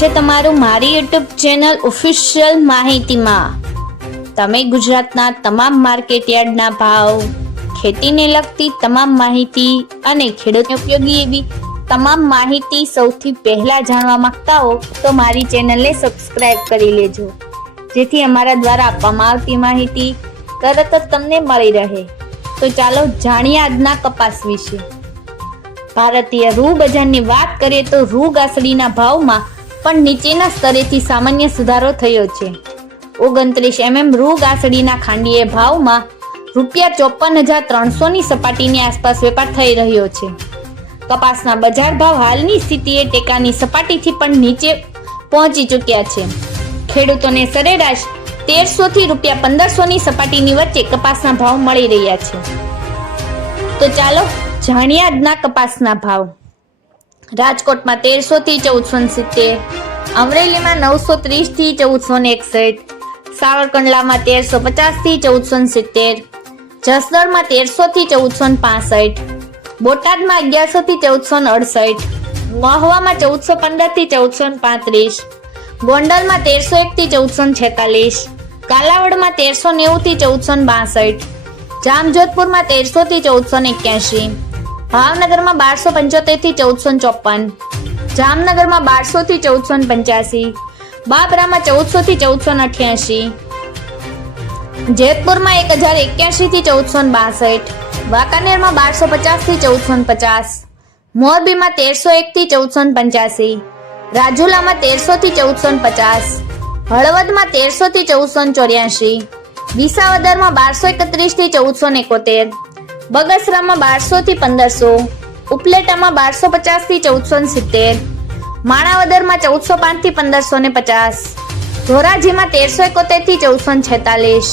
છે તમારું મારી યુટ્યુબ ચેનલ ઓફિશિયલ માહિતીમાં. તમે ગુજરાતના તમામ માર્કેટયાર્ડના ભાવ, ખેતીને લગતી તમામ માહિતી અને ખેડૂતને ઉપયોગી એવી તમામ માહિતી સૌથી પહેલા જાણવા માંગતા હો તો મારી ચેનલને સબસ્ક્રાઇબ કરી લેજો. જેથી અમારા દ્વારા આપવામાં આવતી માહિતી તરત જ તમને મળી રહે. તો ચાલો જાણીએ આજના કપાસ વિશે. ભારતીય રૂ બજારની વાત કરીએ તો રૂ ગાસડીના ભાવમાં પણ નીચેના સ્તરેથી સામાન્ય સુધારો થયો છે. ઓગણત્રીસ એમએમ રૂ ગાસડીના ખાંડીએ ભાવમાં રૂપિયા ચોપન હજાર ત્રણસોની સપાટીની આસપાસ વેપાર થઈ રહ્યો છે. કપાસના બજાર ભાવ હાલની સ્થિતિએ ટેકાની સપાટીથી પણ નીચે પહોંચી ચૂક્યા છે. ખેડૂતોને સરેરાશ તેરસો થી રૂપિયા પંદરસોની સપાટીની વચ્ચે કપાસના ભાવ મળી રહ્યા છે. તો ચાલો જાણ્યા આજના કપાસના ભાવ. રાજકોટમાં તેરસો થી ચૌદસો સિત્તેર, અમરેલીમાં નવસો ત્રીસથી ચૌદસો એકસઠ, સાવરકંડલામાં તેરસો પચાસથી ચૌદસો સિત્તેર, જસદણમાં તેરસો થી ચૌદસો પાસઠ, બોટાદમાં અગિયારસો થી ચૌદસો અડસઠ, મહવામાં ચૌદસો પંદરથી ચૌદસો પાંત્રીસ, ગોંડલમાં તેરસો એક થી ચૌદસો છેતાલીસ, કાલાવડમાં તેરસો નેવું થી ચૌદસો બાસઠ, જામજોધપુરમાં તેરસો થી ચૌદસો એક્યાસી ભાવનગરમાં બારસો પંચોતેરથી ચૌદસો ચોપન જામનગરમાં બારસો થી ચૌદસો પંચ્યાસી. બાબરામાં ચૌદસો થી ચૌદસો અઠ્યાસી. જેતપુરમાં એક હજાર એક્યાસી થી ચૌદસો બાસઠ. વાંકાનેરમાં બારસો પચાસથી ચૌદસો પચાસ. મોરબીમાં તેરસો એક થી ચૌદસો પંચ્યાસી. રાજુલામાં તેરસો થી ચૌદસો પચાસ. હળવદમાં તેરસો થી ચૌદસો ચોર્યાસી. વિસાવદરમાં બારસો એકત્રીસથી ચૌદસો એકોતેર. બગસરામાં બારસો થી પંદરસો, ઉપલેટામાં બારસો પચાસથી ચૌદસો સિત્તેર, માણાવદરમાં ચૌદસો પાંચથી પંદરસો ને પચાસ, ધોરાજીમાં તેરસો એકોતેરથી ચૌદસો છેતાલીસ,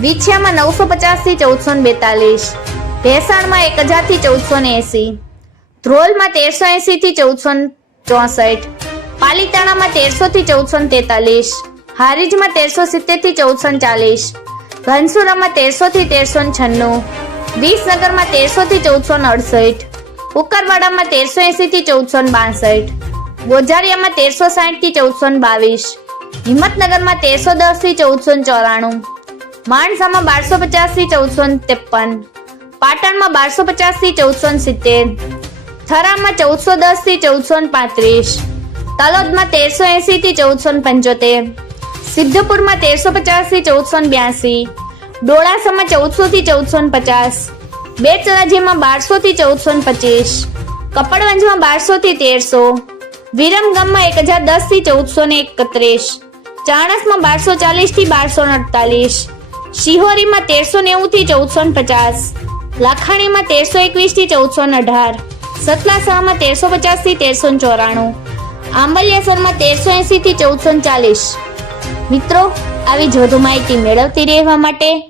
વિછિયામાં નવસો પચાસથી ચૌદસો બેતાલીસ, ભેસાણમાં એક હજારથી ચૌદસો ને એસી, ધ્રોલમાં તેરસો એસી થી ચૌદસો ચોસઠ, પાલીતાણામાં તેરસો થી ચૌદસો તેતાલીસ, હારીજમાં તેરસો સિત્તેરથી ચૌદસો ચાલીસ, ઘનસુરામાં તેરસો થી તેરસો છન્નું વિસનગરમાં તેરસો થી ચૌદસો અડસઠ ઉકરવાડામાં તેરસો એસી થી ચૌદસો બાસઠ, ગોજારિયામાં તેરસો સાઠથી ચૌદસો બાવીસ, હિંમતનગરમાં તેરસો દસથી ચૌદસો ચોરાણું, માણસામાં બારસો પચાસથી ચૌદસો ત્રેપન, પાટણમાં બારસો પચાસથી ચૌદસો સિત્તેર, થરામાં ચૌદસો દસથી ચૌદસો પાંત્રીસ, તલોદમાં તેરસો એસી થી ચૌદસો પંચોતેર, સિદ્ધપુરમાં તેરસો પચાસથી ચૌદસો બ્યાસી ડોળાસામાં ચૌદસો થી ચૌદસો પચાસ. બેચરાજીમાં બારસો થી ચૌદસો પચીસ. કપડવંજમાં બારસો થી તેરસો. વિરમગામમાં એક હજાર દસથી ચૌદસો એકત્રીસ. ચાણસમાં બારસો ચાલીસથી બારસો અડતાલીસ. શિહોરીમાં તેરસો નેવું થી ચૌદસો પચાસ. લાખાણીમાં તેરસો એકવીસથી ચૌદસો અઢાર. સતલાસામાં તેરસો પચાસથી તેરસો ચોરાણું. આંબલિયાસરમાં તેરસો એસી થી ચૌદસો ચાલીસ. મિત્રો, આવી જ વધુ માહિતી મેળવતી રહેવા માટે